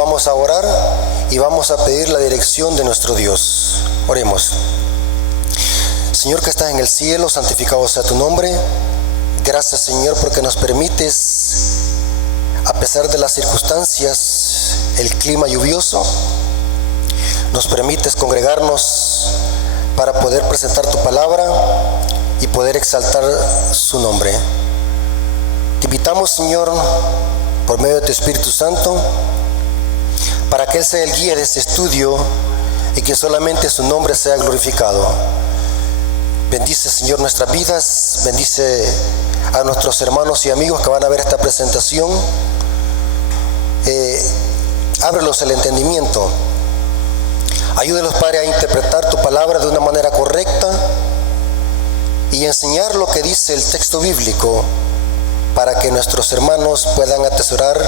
vamos a orar y vamos a pedir la dirección de nuestro Dios. Oremos. Señor que estás en el cielo, santificado sea tu nombre. Gracias, Señor, porque nos permites, a pesar de las circunstancias, el clima lluvioso, nos permites congregarnos para poder presentar tu palabra y poder exaltar su nombre. Te invitamos, Señor, por medio de tu Espíritu Santo, para que Él sea el guía de este estudio y que solamente su nombre sea glorificado. Bendice, Señor, nuestras vidas, bendice a nuestros hermanos y amigos que van a ver esta presentación. Ábrelos el entendimiento. Ayúdenos, Padre, a interpretar tu palabra de una manera correcta y enseñar lo que dice el texto bíblico para que nuestros hermanos puedan atesorar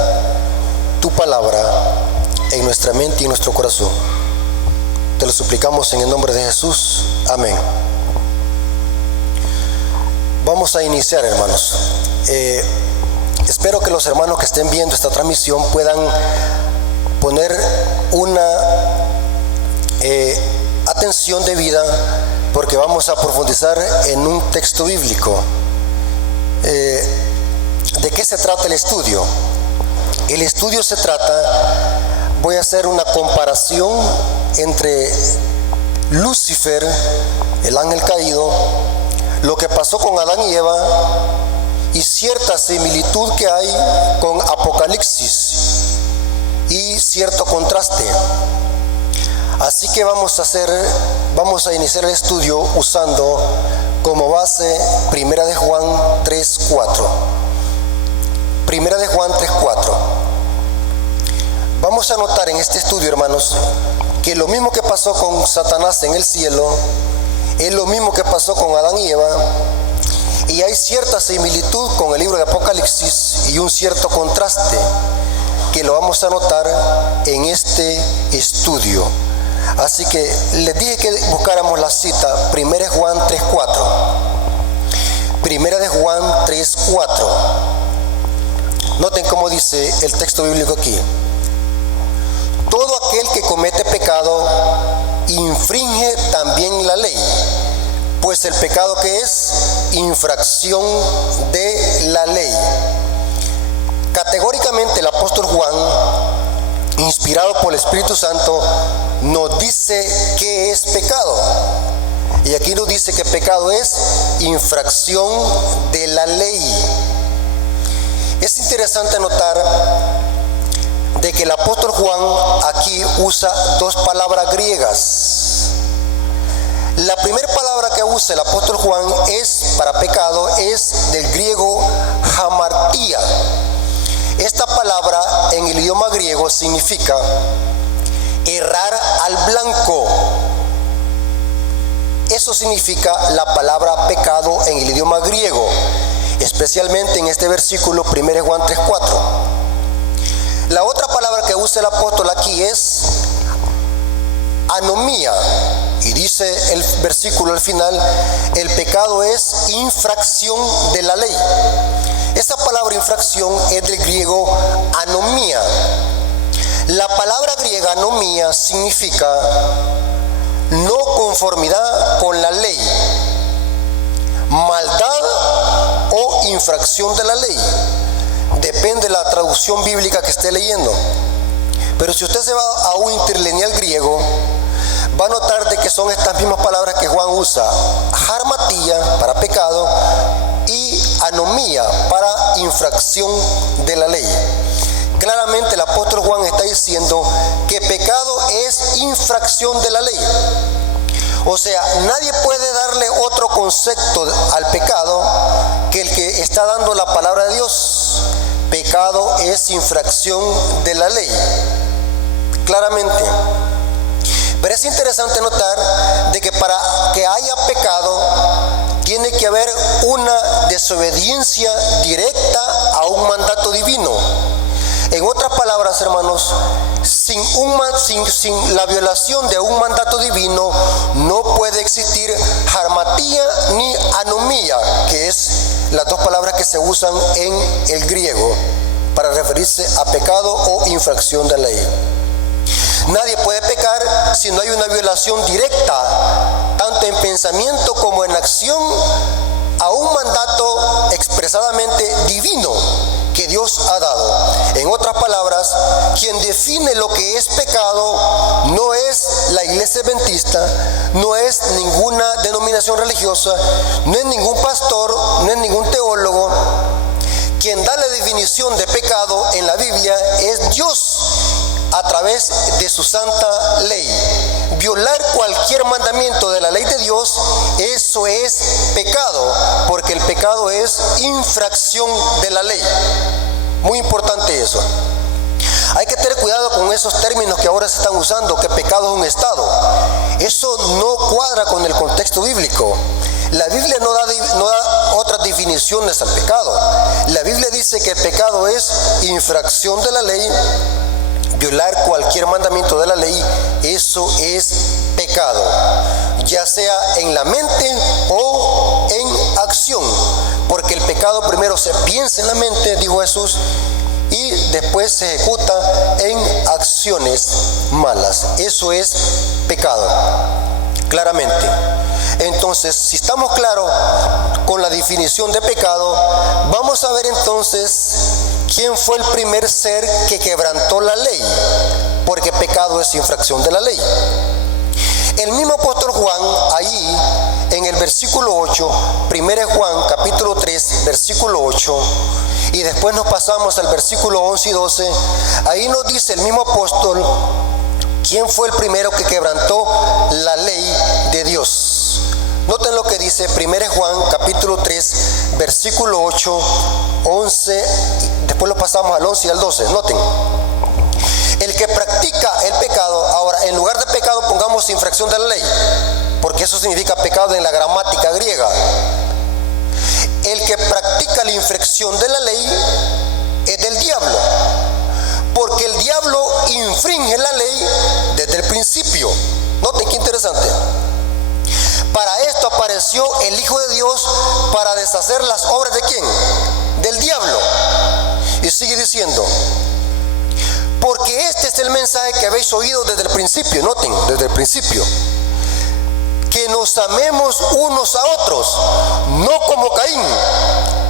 tu palabra en nuestra mente y en nuestro corazón. Te lo suplicamos en el nombre de Jesús. Amén. Vamos a iniciar, hermanos. Espero que los hermanos que estén viendo esta transmisión puedan poner una atención debida, porque vamos a profundizar en un texto bíblico. ¿De qué se trata el estudio? El estudio se trata, voy a hacer una comparación entre Lucifer, el ángel caído, lo que pasó con Adán y Eva y cierta similitud que hay con Apocalipsis y cierto contraste. Así que vamos a iniciar el estudio usando como base Primera de Juan 3:4. Primera de Juan 3:4. Vamos a notar en este estudio, hermanos, que lo mismo que pasó con Satanás en el cielo es lo mismo que pasó con Adán y Eva, y hay cierta similitud con el libro de Apocalipsis y un cierto contraste que lo vamos a notar en este estudio. Así que les dije que buscáramos la cita, Primera de Juan 3:4. Primera de Juan 3:4. Noten cómo dice el texto bíblico aquí. Todo aquel que comete pecado infringe también la ley, pues el pecado que es infracción de la ley. Categóricamente el apóstol Juan, inspirado por el Espíritu Santo, nos dice qué es pecado. Y aquí nos dice que pecado es infracción de la ley. Es interesante notar de que el apóstol Juan aquí usa dos palabras griegas. La primera palabra que usa el apóstol Juan para pecado es del griego hamartía. Esta palabra en el idioma griego significa errar al blanco. Eso significa la palabra pecado en el idioma griego, especialmente en este versículo 1 Juan 3:4. La otra palabra que usa el apóstol aquí es anomía, y dice el versículo al final, el pecado es infracción de la ley. Esa palabra infracción es del griego anomía. La palabra griega anomía significa no conformidad con la ley, maldad o infracción de la ley. Depende de la traducción bíblica que esté leyendo. Pero si usted se va a un interlineal griego, va a notar de que son estas mismas palabras que Juan usa: harmatía para pecado y anomía para infracción de la ley. Claramente el apóstol Juan está diciendo que pecado es infracción de la ley. O sea, nadie puede darle otro concepto al pecado que el que está dando la palabra de Dios. Pecado es infracción de la ley, claramente. Pero es interesante notar de que para que haya pecado tiene que haber una desobediencia directa a un mandato divino. En otras palabras, hermanos, sin la violación de un mandato divino no puede existir harmatía ni anomía, que es las dos palabras que se usan en el griego. para referirse a pecado o infracción de la ley. Nadie puede pecar si no hay una violación directa, tanto en pensamiento como en acción, a un mandato expresadamente divino que Dios ha dado. En otras palabras, quien define lo que es pecado no es la iglesia adventista, no es ninguna denominación religiosa, no es ningún pastor, no es ningún teólogo. Quien da la definición de pecado en la Biblia es Dios a través de su santa ley. Violar cualquier mandamiento de la ley de Dios, eso es pecado, porque el pecado es infracción de la ley. Muy importante eso. Hay que tener cuidado con esos términos que ahora se están usando, que pecado es un estado. Eso no cuadra con el contexto bíblico. La Biblia no da otras definiciones al pecado. La Biblia dice que el pecado es infracción de la ley. Violar cualquier mandamiento de la ley, eso es pecado, ya sea en la mente o en acción, porque el pecado primero se piensa en la mente, dijo Jesús, y después se ejecuta en acciones malas. Eso es pecado, claramente. Entonces, si estamos claros con la definición de pecado, vamos a ver entonces quién fue el primer ser que quebrantó la ley, porque pecado es infracción de la ley. El mismo apóstol Juan, ahí en el versículo 8, 1 Juan capítulo 3, versículo 8, y después nos pasamos al versículo 11 y 12, ahí nos dice el mismo apóstol quién fue el primero que quebrantó la ley de Dios. Noten lo que dice 1 Juan capítulo 3, versículo 8, 11, después lo pasamos al 11 y al 12. Noten, el que practica el pecado, ahora en lugar de pecado pongamos infracción de la ley, porque eso significa pecado en la gramática griega. El que practica la infracción de la ley es del diablo, porque el diablo infringe la ley desde el principio. Noten qué interesante. Para esto apareció el Hijo de Dios, para deshacer las obras de ¿quién? Del diablo. Y sigue diciendo, porque este es el mensaje que habéis oído desde el principio. Noten, desde el principio, que nos amemos unos a otros, no como Caín,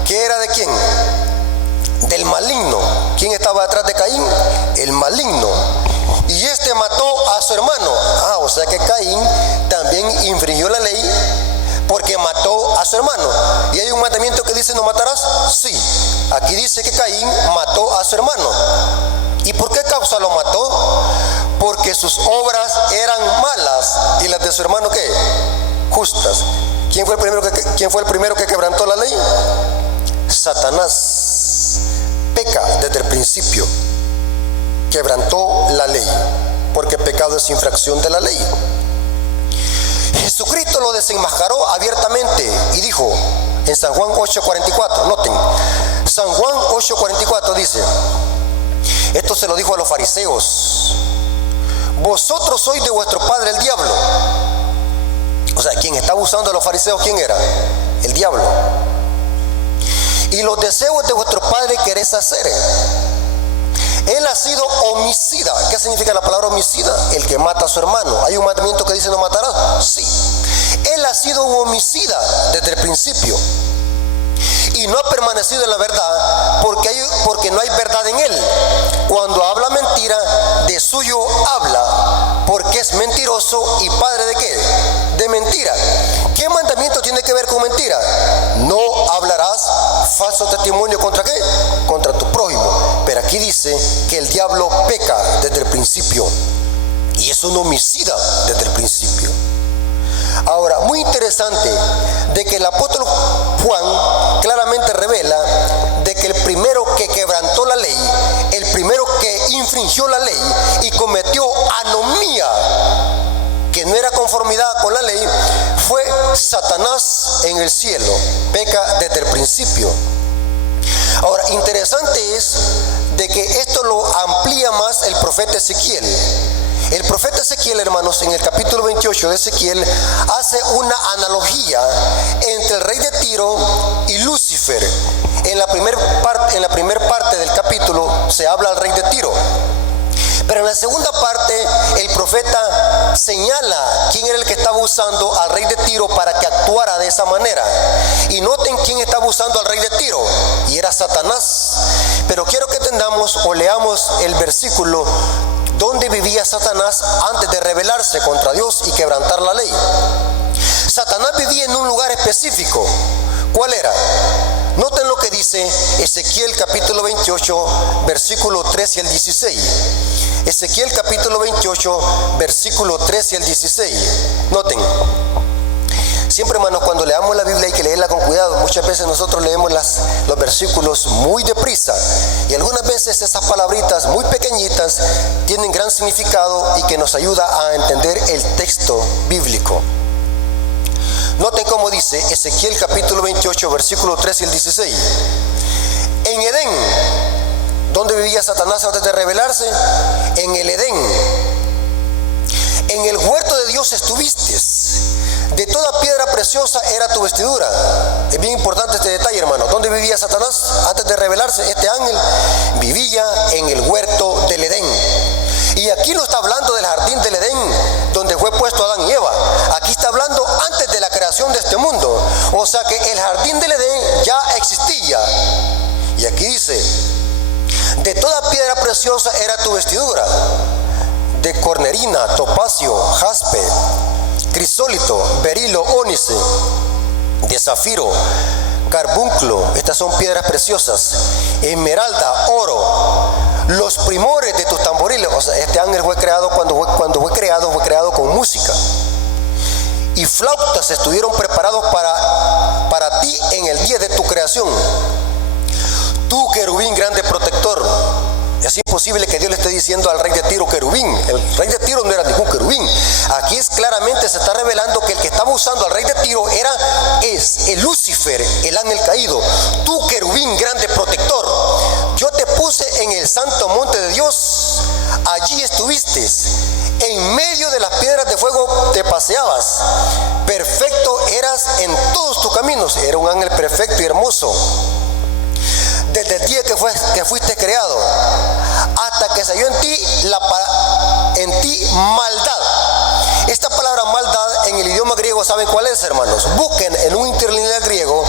que era de ¿quién? Del maligno. ¿Quién estaba detrás de Caín? El maligno. Y este mató a su hermano. O sea que Caín también infringió la ley porque mató a su hermano. ¿Y hay un mandamiento que dice no matarás? Sí. Aquí dice que Caín mató a su hermano. ¿Y por qué causa lo mató? Porque sus obras eran malas y las de su hermano ¿qué? Justas. ¿Quién fue el primero que quebrantó la ley? Satanás. Peca desde el principio. Quebrantó la ley, porque pecado es infracción de la ley. Jesucristo lo desenmascaró abiertamente y dijo en San Juan 8:44, noten, San Juan 8:44 dice, esto se lo dijo a los fariseos, vosotros sois de vuestro padre el diablo. O sea, quien estaba usando a los fariseos, ¿quién era? El diablo. Y los deseos de vuestro padre queréis hacer. Él ha sido homicida. ¿Qué significa la palabra homicida? El que mata a su hermano. ¿Hay un mandamiento que dice no matarás? Sí. Él ha sido un homicida desde el principio. Y no ha permanecido en la verdad porque no hay verdad en él. Cuando habla mentira, de suyo habla, porque es mentiroso y padre ¿de qué? De mentira. ¿Qué mandamiento tiene que ver con mentira? No hablarás falso testimonio ¿contra qué? Contra tu prójimo. Pero aquí dice que el diablo peca desde el principio y es un homicida desde el principio. Ahora, muy interesante de que el apóstol Juan claramente revela de que el primero que quebrantó la ley, el primero que infringió la ley y cometió anomía, que no era conformidad con la ley, fue Satanás en el cielo. Peca desde el principio. Ahora, interesante es de que esto lo amplía más el profeta Ezequiel. El profeta Ezequiel, hermanos, en el capítulo 28 de Ezequiel, hace una analogía entre el rey de Tiro y Lucifer. En la primera parte del capítulo se habla al rey de Tiro. Pero en la segunda parte el profeta señala quién era el que estaba usando al rey de Tiro para que actuara de esa manera. Y noten quién estaba usando al rey de Tiro, y era Satanás. Pero quiero que entendamos o leamos el versículo donde vivía Satanás antes de rebelarse contra Dios y quebrantar la ley. Satanás vivía en un lugar específico. ¿Cuál era? Noten lo que dice Ezequiel capítulo 28, versículo 13 al 16. Ezequiel capítulo 28, versículo 13 al 16. Noten. Siempre, hermanos, cuando leamos la Biblia hay que leerla con cuidado. Muchas veces nosotros leemos los versículos muy deprisa, y algunas veces esas palabritas muy pequeñitas tienen gran significado y que nos ayuda a entender el texto bíblico. Noten cómo dice Ezequiel capítulo 28, versículo 13 y el 16. En Edén, ¿dónde vivía Satanás antes de rebelarse? En el Edén. En el huerto de Dios estuviste. De toda piedra preciosa era tu vestidura. Es bien importante este detalle, hermano. ¿Dónde vivía Satanás antes de rebelarse? Este ángel vivía en el huerto del Edén. Y aquí no está hablando del jardín del Edén, donde fue puesto Adán y Eva. Aquí está hablando antes de la creación de este mundo. O sea que el jardín del Edén ya existía. Y aquí dice: de toda piedra preciosa era tu vestidura, de cornerina, topacio, jaspe, crisólito, berilo, ónice, de zafiro, carbunclo. Estas son piedras preciosas. Esmeralda, oro, los primores de tus tamboriles. O sea, este ángel fue creado fue creado con música. Y flautas estuvieron preparados para ti en el día de tu creación. Tú, querubín grande protector. Es imposible que Dios le esté diciendo al rey de Tiro querubín. El rey de Tiro no era ningún querubín. Aquí claramente se está revelando que el que estaba usando al rey de Tiro es el Lucifer, el ángel caído. Tú, querubín grande protector, yo te puse en el santo monte de Dios. Allí estuviste. En medio de las piedras de fuego te paseabas. Perfecto eras en todos tus caminos. Era un ángel perfecto y hermoso. Desde el día que fuiste creado hasta que salió en ti maldad. Esta palabra maldad en el idioma griego, ¿saben cuál es, hermanos? Busquen en un interlineal griego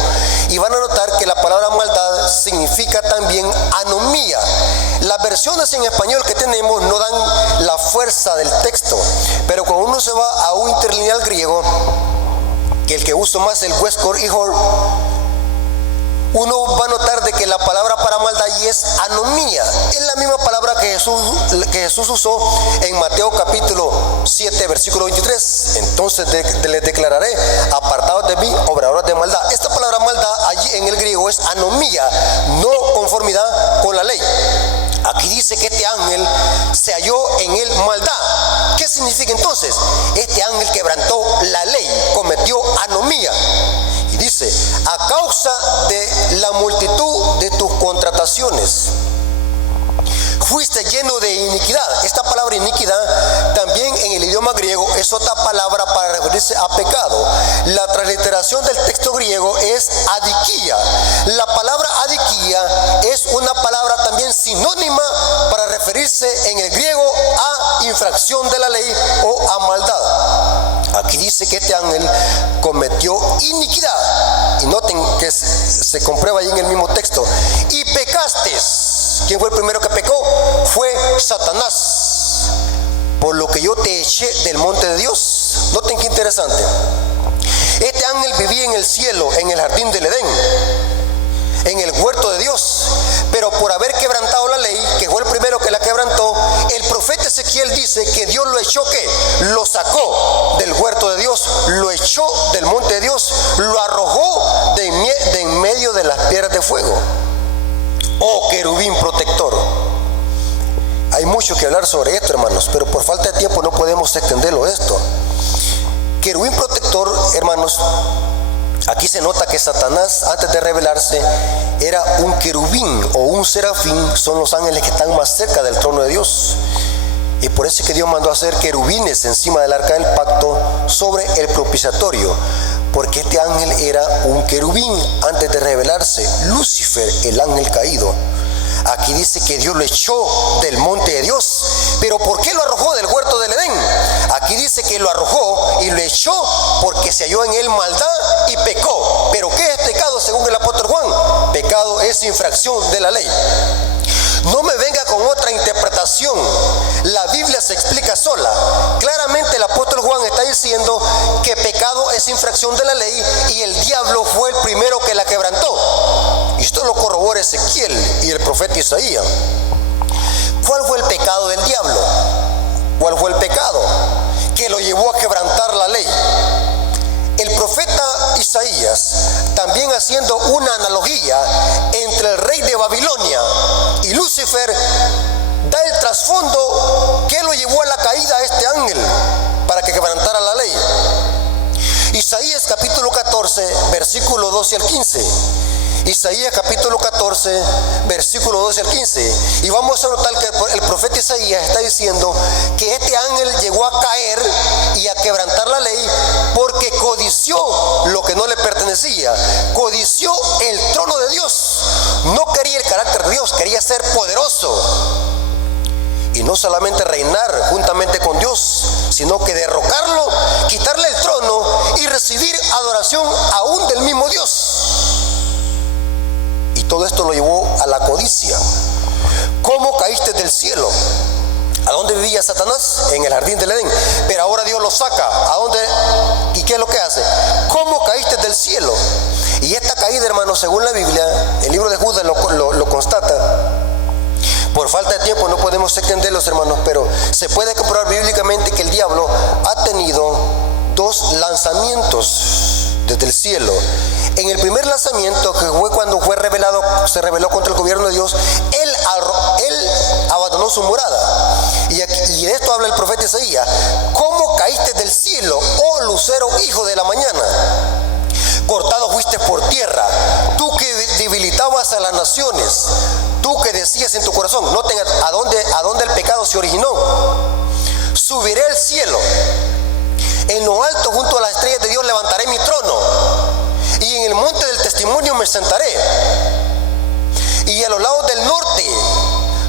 y van a notar que la palabra maldad significa también anomía. Las versiones en español que tenemos no dan la fuerza del texto, pero cuando uno se va a un interlineal griego, que el que uso más es el Westcott y Hall, uno va a notar de que la palabra para maldad allí es anomía. Es la misma palabra que Jesús usó en Mateo capítulo 7, versículo 23. Entonces les declararé: apartados de mí, obradores de maldad. Esta palabra maldad allí en el griego es anomía, no conformidad con la ley. Aquí dice que este ángel se halló en él maldad. ¿Qué significa entonces? Este ángel quebrantó la ley, cometió anomía. Y dice: a causa de la multitud de tus contrataciones fuiste lleno de iniquidad. Esta palabra iniquidad también en el idioma griego es otra palabra para referirse a pecado. La transliteración del texto griego es adiquía. La palabra adiquía es una palabra también sinónima para referirse en el griego a infracción de la ley o a maldad. Aquí dice que este ángel cometió iniquidad. Y noten que se comprueba ahí en el mismo texto. Y pecaste. ¿Quién fue el primero que pecó? Fue Satanás. Por lo que yo te eché del monte de Dios. Noten qué interesante. Este ángel vivía en el cielo, en el jardín del Edén, en el huerto de Dios. Pero por haber quebrantado la ley, que fue el primero que la quebrantó, el profeta Ezequiel dice que Dios lo echó, ¿qué? Lo sacó del huerto de Dios, lo echó del monte de Dios, lo arrojó de en medio de las piedras de fuego. Oh, querubín protector. Hay mucho que hablar sobre esto, hermanos, pero por falta de tiempo no podemos extenderlo esto. Querubín protector, hermanos, aquí se nota que Satanás, antes de rebelarse, era un querubín o un serafín. Son los ángeles que están más cerca del trono de Dios. Y por eso es que Dios mandó a hacer querubines encima del arca del pacto sobre el propiciatorio, porque este ángel era un querubín antes de revelarse Lucifer, el ángel caído. Aquí dice que Dios lo echó del monte de Dios. Pero ¿por qué lo arrojó del huerto del Edén? Aquí dice que lo arrojó y lo echó porque se halló en él maldad y pecó. ¿Pero qué es pecado según el apóstol Juan? Pecado es infracción de la ley. No me venga con otra interpretación. La Biblia se explica sola. Claramente el apóstol Juan está diciendo que pecado es infracción de la ley y el diablo fue el primero que la quebrantó. Y esto lo corrobora Ezequiel y el profeta Isaías. ¿Cuál fue el pecado del diablo? ¿Cuál fue el pecado que lo llevó a quebrantar la ley? El profeta Isaías, también haciendo una analogía entre el rey de Babilonia y Lucifer, da el trasfondo que lo llevó a la caída a este ángel para que quebrantara la ley. Isaías capítulo 14, versículo 12 al 15. Isaías capítulo 14, versículo 12 al 15. Y vamos a notar que el profeta Isaías está diciendo que este ángel llegó a caer y a quebrantar la ley porque codició lo que no le pertenecía. Codició el trono de Dios. No quería el carácter de Dios, quería ser poderoso. Y no solamente reinar juntamente con Dios, sino que derrocarlo, quitarle el trono y recibir adoración aún del mismo Dios. Y todo esto lo llevó a la codicia. ¿Cómo caíste del cielo? ¿A dónde vivía Satanás? En el jardín del Edén. Pero ahora Dios lo saca. ¿A dónde? ¿Y qué es lo que hace? ¿Cómo caíste del cielo? Y esta caída, hermanos, según la Biblia, el libro de Judas lo constata. Por falta de tiempo no podemos extenderlos, hermanos, pero se puede comprobar bíblicamente que el diablo ha tenido dos lanzamientos desde el cielo. En el primer lanzamiento, que fue cuando se rebeló contra el gobierno de Dios, él abandonó su morada. Y de esto habla el profeta Isaías. ¿Cómo caíste del cielo, oh lucero, hijo de la mañana? Cortado fuiste por tierra, tú que debilitabas a las naciones, tú que decías en tu corazón, noten a dónde el pecado se originó. Subiré al cielo, en lo alto junto a las estrellas de Dios levantaré mi trono, y en el monte del testimonio me sentaré, y a los lados del norte,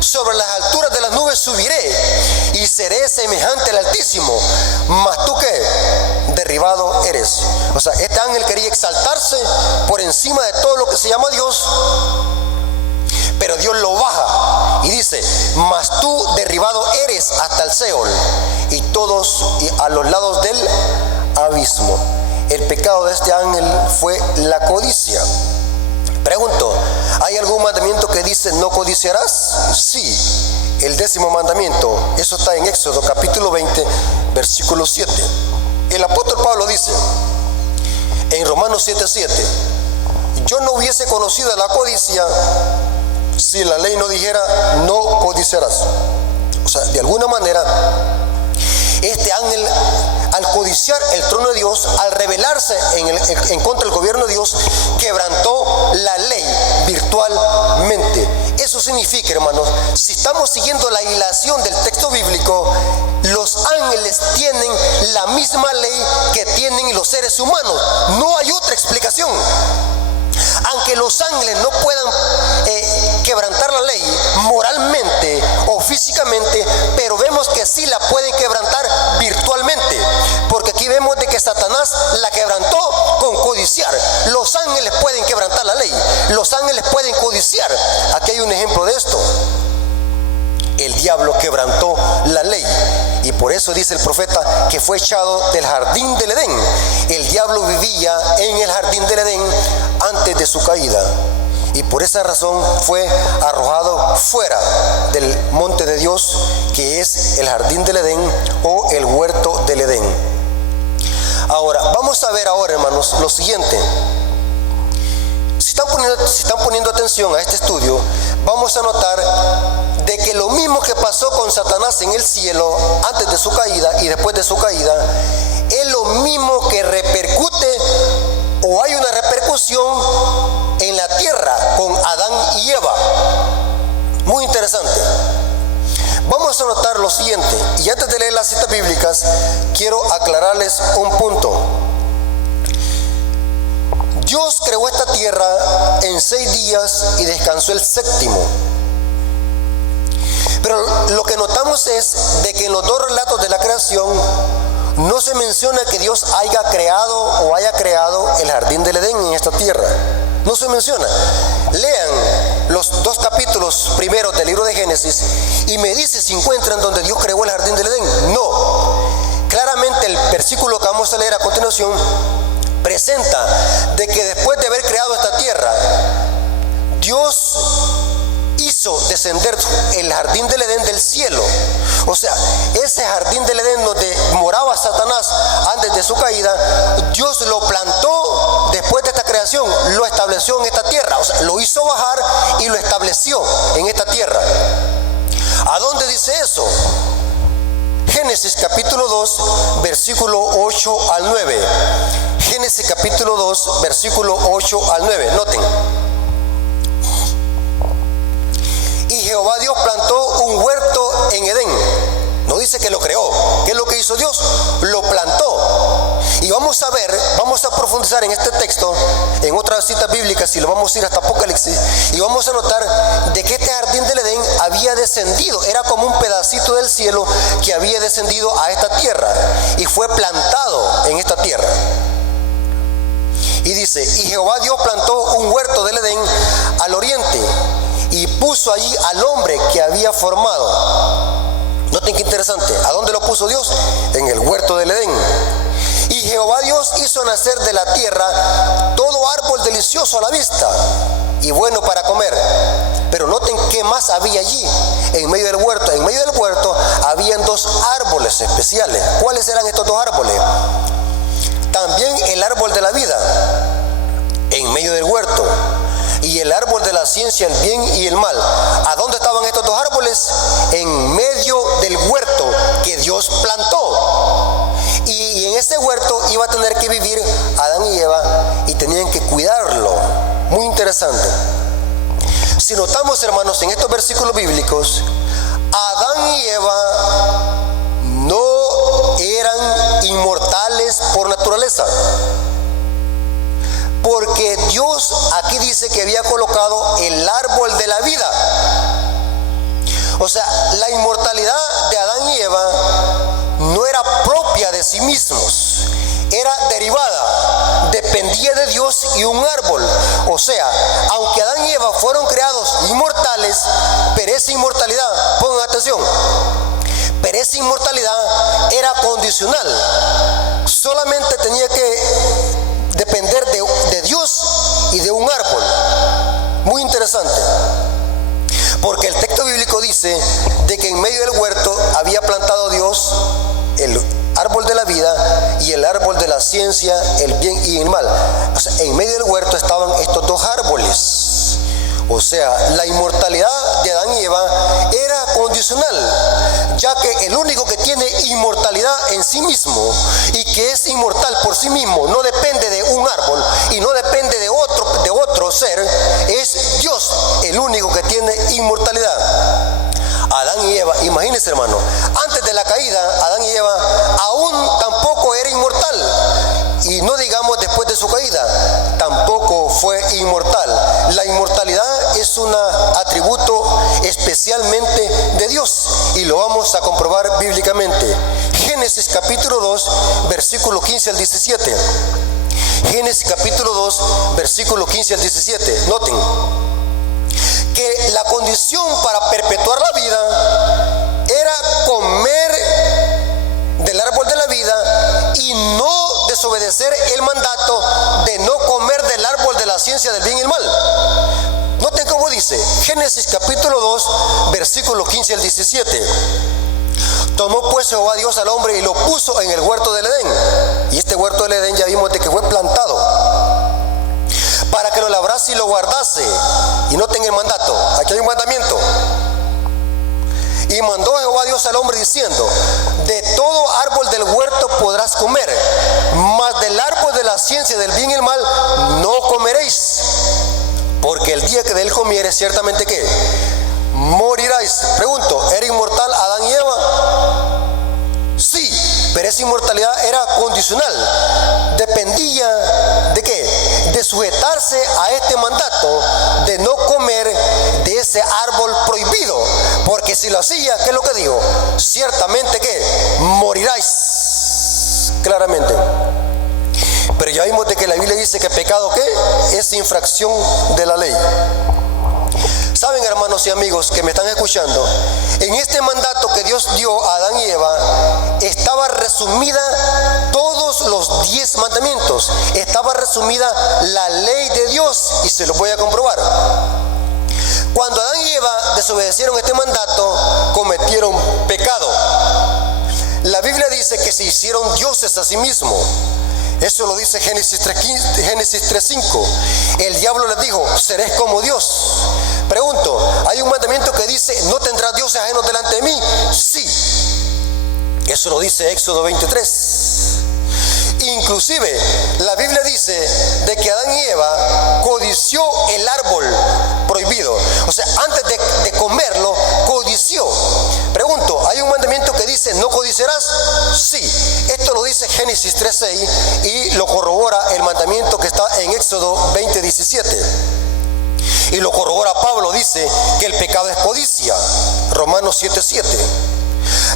sobre las alturas de las nubes subiré, y seré semejante al Altísimo. Mas tú que derribado eres. O sea, este ángel quería exaltarse por encima de todo lo que se llama Dios, pero Dios lo baja y dice: mas tú derribado eres hasta el Seol, y todos a los lados del abismo. El pecado de este ángel fue la codicia. Pregunto, ¿hay algún mandamiento que dice no codiciarás? Sí, el 10º mandamiento, eso está en Éxodo capítulo 20, versículo 7. El apóstol Pablo dice en Romanos 7:7: yo no hubiese conocido la codicia si la ley no dijera no codiciarás. O sea, de alguna manera, este ángel, al codiciar el trono de Dios, al rebelarse en contra del gobierno de Dios, quebrantó la ley virtualmente. Eso significa, hermanos, si estamos siguiendo la hilación del texto bíblico, los ángeles tienen la misma ley que tienen los seres humanos. No hay otra explicación. Aunque los ángeles no puedan quebrantar la ley moralmente o físicamente, pero vemos que sí la pueden quebrantar virtualmente, porque aquí vemos de que Satanás la quebrantó con codiciar. Los ángeles pueden quebrantar la ley, los ángeles pueden codiciar. Aquí hay un ejemplo de esto. El diablo quebrantó la ley, y por eso dice el profeta que fue echado del jardín del Edén. El diablo vivía en el jardín del Edén antes de su caída, y por esa razón fue arrojado fuera del monte de Dios, que es el jardín del Edén o el huerto del Edén. Ahora, vamos a ver ahora, hermanos, lo siguiente. Si están poniendo atención a este estudio, vamos a notar de que lo mismo que pasó con Satanás en el cielo antes de su caída y después de su caída, es lo mismo que repercute, o hay una repercusión en la tierra con Adán y Eva. Muy interesante. Vamos a notar lo siguiente, y antes de leer las citas bíblicas, quiero aclararles un punto. Dios creó esta tierra en 6 días y descansó el séptimo. Pero lo que notamos es de que en los 2 relatos de la creación no se menciona que Dios haya creado o haya creado el jardín del Edén en esta tierra. No se menciona. Lean los 2 capítulos primeros del libro de Génesis y me dice si encuentran donde Dios creó el jardín del Edén. No. Claramente el versículo que vamos a leer a continuación presenta de que después de haber creado esta tierra, Dios hizo descender el jardín del Edén del cielo. O sea, ese jardín del Edén donde moraba Satanás antes de su caída, Dios lo plantó después de esta creación, lo estableció en esta tierra. O sea, lo hizo bajar y lo estableció en esta tierra. ¿A dónde dice eso? Génesis capítulo 2, versículo 8 al 9. Génesis capítulo 2, versículo 8 al 9. Noten. Y Jehová Dios plantó un huerto en Edén. No dice que lo creó. ¿Qué es lo que hizo Dios? Lo plantó. Y vamos a ver, vamos a profundizar en este texto, en otras citas bíblicas, y lo vamos a ir hasta Apocalipsis, y vamos a notar de que este jardín del Edén había descendido, era como un pedacito del cielo que había descendido a esta tierra, y fue plantado en esta tierra. Y dice, y Jehová Dios plantó un huerto del Edén al oriente, y puso allí al hombre que había formado. Noten qué interesante. ¿A dónde lo puso Dios? En el huerto del Edén. Y Jehová Dios hizo nacer de la tierra todo árbol delicioso a la vista y bueno para comer. Pero noten qué más había allí, en medio del huerto. En medio del huerto habían 2 árboles especiales. ¿Cuáles eran estos 2 árboles? También el árbol de la vida, en medio del huerto, y el árbol de la ciencia, el bien y el mal. ¿A dónde estaban estos 2 árboles? En medio del huerto que Dios plantó. Y en ese huerto iba a tener que vivir Adán y Eva y tenían que cuidarlo. Muy interesante. Si notamos, hermanos, en estos versículos bíblicos, Adán y Eva no eran inmortales por naturaleza. Porque Dios aquí dice que había colocado el árbol de la vida. O sea, la inmortalidad de Adán y Eva no era propia de sí mismos, era derivada, dependía de Dios y un árbol. O sea, aunque Adán y Eva fueron creados inmortales, pero esa inmortalidad, pongan atención, pero esa inmortalidad era condicional. Solamente tenía que depender de Dios y de un árbol. Muy interesante, porque el texto bíblico dice de que en medio del huerto había plantado Dios el árbol de la vida y el árbol de la ciencia, el bien y el mal. O sea, en medio del huerto estaban estos 2 árboles. O sea, la inmortalidad de Adán y Eva era condicional, ya que el único que tiene inmortalidad en sí mismo y que es inmortal por sí mismo, no depende de un árbol y no depende de otro ser, es Dios, el único que tiene inmortalidad. Adán y Eva, imagínense, hermano, antes de la caída, Adán y Eva aún tampoco era inmortal, y no digamos después de su caída, tampoco fue inmortal. La inmortalidad es un atributo especialmente de Dios, y lo vamos a comprobar bíblicamente. Génesis capítulo 2, versículo 15 al 17. Génesis capítulo 2, versículo 15 al 17. Noten que la condición para perpetuar la vida era comer del árbol de la vida y no desobedecer el mandato de no comer del árbol de la ciencia del bien y el mal. Noten cómo dice Génesis capítulo 2, versículos 15 al 17. Tomó pues Jehová Dios al hombre y lo puso en el huerto del Edén. Y este huerto del Edén ya vimos de que fue plantado para que lo labrase y lo guardase. Y noten el mandato, aquí hay un mandamiento. Y mandó Jehová Dios al hombre diciendo: de todo árbol del huerto podrás comer, mas del árbol de la ciencia del bien y el mal no comeréis, porque el día que de él comieres ciertamente ¿qué? Moriráis. Pregunto, ¿era inmortal Adán y Eva? Sí, pero esa inmortalidad era condicional. Dependía ¿de qué? de sujetarse a este mandato de no comer de ese árbol prohibido, porque si lo hacía, ¿qué es lo que dijo? Ciertamente que moriráis, claramente. Pero ya vimos de que la Biblia dice que pecado, ¿qué? Es infracción de la ley. Saben, hermanos y amigos que me están escuchando, en este mandato que Dios dio a Adán y Eva estaba resumida todos los 10 mandamientos, estaba resumida la ley de Dios, y se lo voy a comprobar. Cuando Adán y Eva desobedecieron este mandato, cometieron pecado. La Biblia dice que se hicieron dioses a sí mismos. Eso lo dice Génesis 3:5. El diablo les dijo: seréis como Dios. Pregunto, ¿hay un mandamiento que dice no tendrás dioses ajenos delante de mí? Sí. Eso lo dice Éxodo 23. Inclusive la Biblia dice de que Adán y Eva codició el árbol prohibido. O sea, antes de comerlo, codició. Pregunto, ¿hay un mandamiento que dice no codiciarás? Sí. Esto lo dice Génesis 3:6 y lo corrobora el mandamiento que está en Éxodo 20:17. Y lo corrobora Pablo, dice que el pecado es codicia, Romanos 7:7.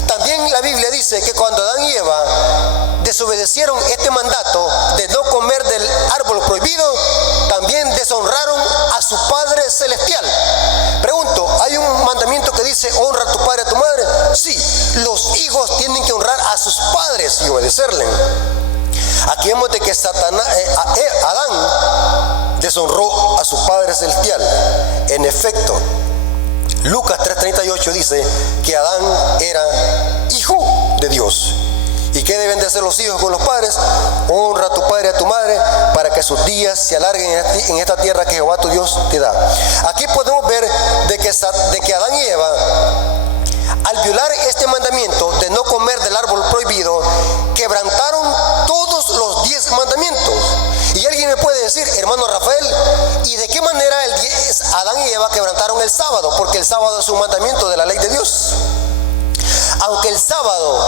También la Biblia dice que cuando Adán y Eva desobedecieron este mandato de no comer del árbol prohibido, también deshonraron a su Padre Celestial. Pregunto, ¿hay un mandamiento que dice honra a tu padre y a tu madre? Sí, los hijos tienen que honrar a sus padres y obedecerle. Aquí vemos de que Adán deshonró a su Padre Celestial. En efecto, Lucas 3:38 dice que Adán era hijo de Dios. ¿Y qué deben de hacer los hijos con los padres? Honra a tu padre y a tu madre para que sus días se alarguen en esta tierra que Jehová tu Dios te da. Aquí podemos ver de que Adán y Eva, al violar este mandamiento de no comer del árbol prohibido, quebrantaron todos los 10 mandamientos. Y alguien me puede decir, hermano Rafael, ¿y de qué manera Adán y Eva quebrantaron el sábado? Porque el sábado es un mandamiento de la ley de Dios. Aunque el sábado,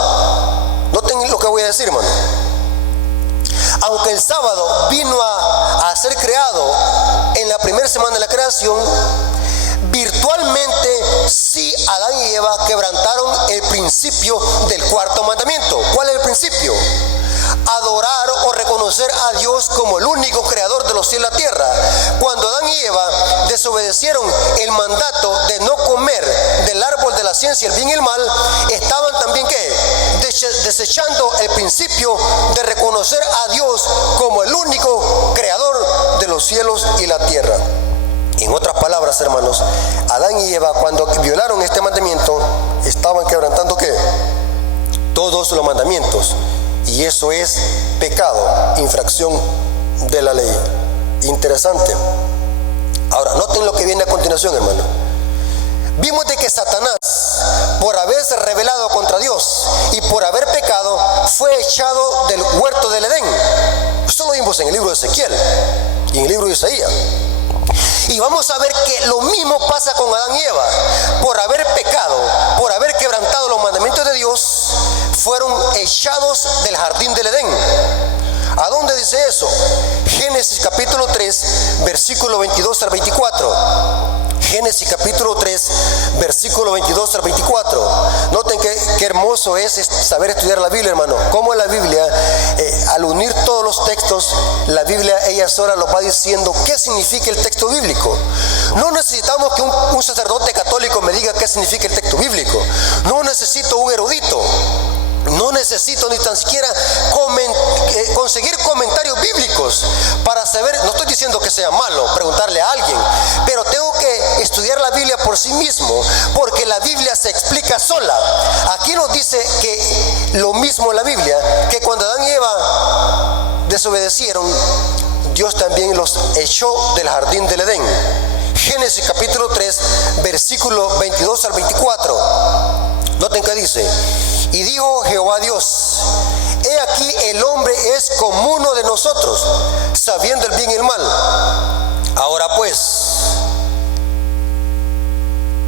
noten lo que voy a decir, hermano, aunque el sábado vino a ser creado en la primera semana de la creación, virtualmente sí Adán y Eva quebrantaron el principio del cuarto mandamiento. ¿Cuál es el principio? Adorar o reconocer a Dios como el único creador de los cielos y la tierra. Cuando Adán y Eva desobedecieron el mandato de no comer del árbol de la ciencia, el bien y el mal, estaban también desechando el principio de reconocer a Dios como el único creador de los cielos y la tierra. En otras palabras, hermanos, Adán y Eva, cuando violaron este mandamiento, estaban quebrantando ¿qué? Todos los mandamientos. Y eso es pecado, infracción de la ley. Interesante. Ahora, noten lo que viene a continuación, hermano. Vimos de que Satanás, por haberse rebelado contra Dios y por haber pecado, fue echado del huerto del Edén. Esto lo vimos en el libro de Ezequiel y en el libro de Isaías. Y vamos a ver que lo mismo pasa con Adán y Eva. Por haber pecado, por haber quebrantado los mandamientos de Dios, fueron echados del jardín del Edén. ¿A dónde dice eso? Génesis capítulo 3, versículo 22 al 24. Génesis capítulo 3, versículo 22 al 24. Noten qué hermoso es saber estudiar la Biblia, hermano. Como la Biblia, al unir todos los textos, la Biblia ella sola lo va diciendo qué significa el texto bíblico. No necesitamos que un sacerdote católico me diga qué significa el texto bíblico. No necesito un erudito. No necesito ni tan siquiera conseguir comentarios bíblicos para saber. No estoy diciendo que sea malo preguntarle a alguien, pero tengo que estudiar la Biblia por sí mismo, porque la Biblia se explica sola. Aquí nos dice que lo mismo en la Biblia, que cuando Adán y Eva desobedecieron, Dios también los echó del jardín del Edén. Génesis capítulo 3, versículo 22 al 24. Noten que dice: y dijo Jehová Dios: he aquí el hombre es como uno de nosotros, sabiendo el bien y el mal. Ahora pues,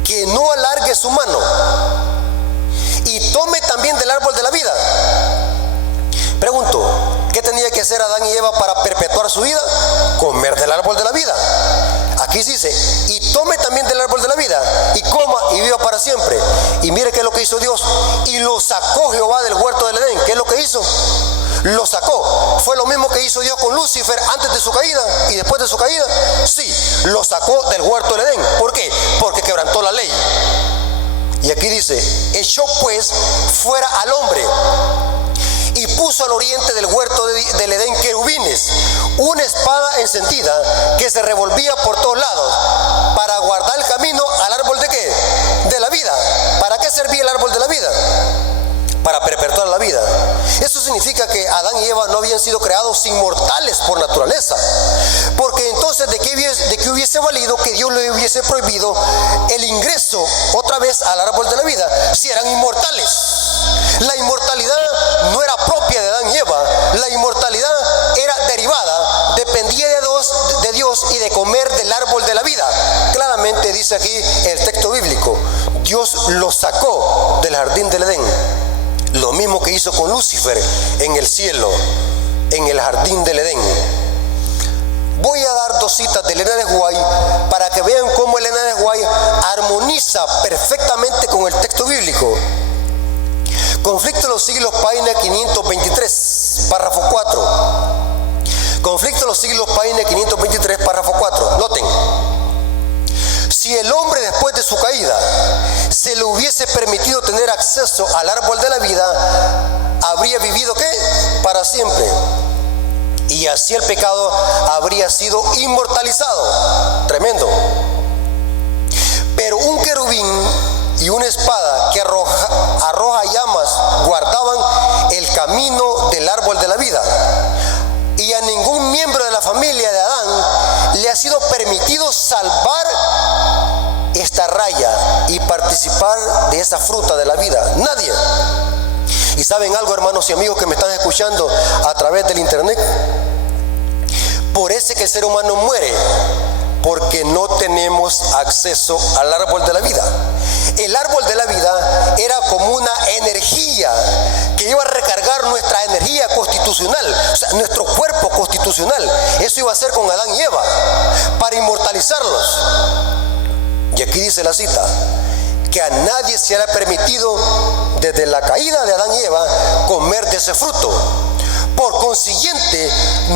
que no alargue su mano y tome también del árbol de la vida. Pregunto, ¿qué tenía que hacer Adán y Eva para perpetuar su vida? comer del árbol de la vida. Aquí dice, y tome también del árbol de la vida, y coma y viva para siempre. Y mire qué es lo que hizo Dios. Y lo sacó Jehová del huerto del Edén. ¿Qué es lo que hizo? Lo sacó. ¿Fue lo mismo que hizo Dios con Lucifer antes de su caída y después de su caída? Sí, lo sacó del huerto del Edén. ¿Por qué? Porque quebrantó la ley. Y aquí dice, echó pues fuera al hombre y puso al oriente del huerto del Edén querubines, una espada encendida que se revolvía por todos lados para guardar el camino al árbol de ¿qué? De la vida. ¿Para qué servía el árbol de la vida? Para perpetuar la vida. Eso significa que Adán y Eva no habían sido creados inmortales por naturaleza, porque entonces ¿de qué hubiese valido que Dios le hubiese prohibido el ingreso otra vez al árbol de la vida si eran inmortales? La inmortalidad no era propia de Adán y Eva, la inmortalidad era derivada, dependía de Dios y de comer del árbol de la vida. Claramente dice aquí el texto bíblico, Dios los sacó del jardín del Edén. Lo mismo que hizo con Lucifer en el cielo, en el jardín del Edén. Voy a dar dos citas de Elena de White para que vean cómo Elena de White armoniza perfectamente con el texto bíblico. Conflicto de los siglos, página 523, párrafo 4. Conflicto de los siglos, página 523, párrafo 4. Noten. Si el hombre después de su caída se le hubiese permitido tener acceso al árbol de la vida, habría vivido ¿qué? Para siempre. Y así el pecado habría sido inmortalizado. Tremendo. Pero un querubín y una espada que arroja llamas guardaban el camino del árbol de la vida. Y a ningún miembro de la familia de Adán le ha sido permitido salvar esta raya y participar de esa fruta de la vida. Nadie. Y saben algo, hermanos y amigos que me están escuchando a través del internet, por eso que el ser humano muere, porque no tenemos acceso al árbol de la vida. El árbol de la vida era como una energía que iba a recargar nuestra energía constitucional, o sea, nuestro cuerpo constitucional. Eso iba a ser con Adán y Eva, para inmortalizarlos. Y aquí dice la cita, que a nadie se hará permitido desde la caída de Adán y Eva comer de ese fruto. Por consiguiente,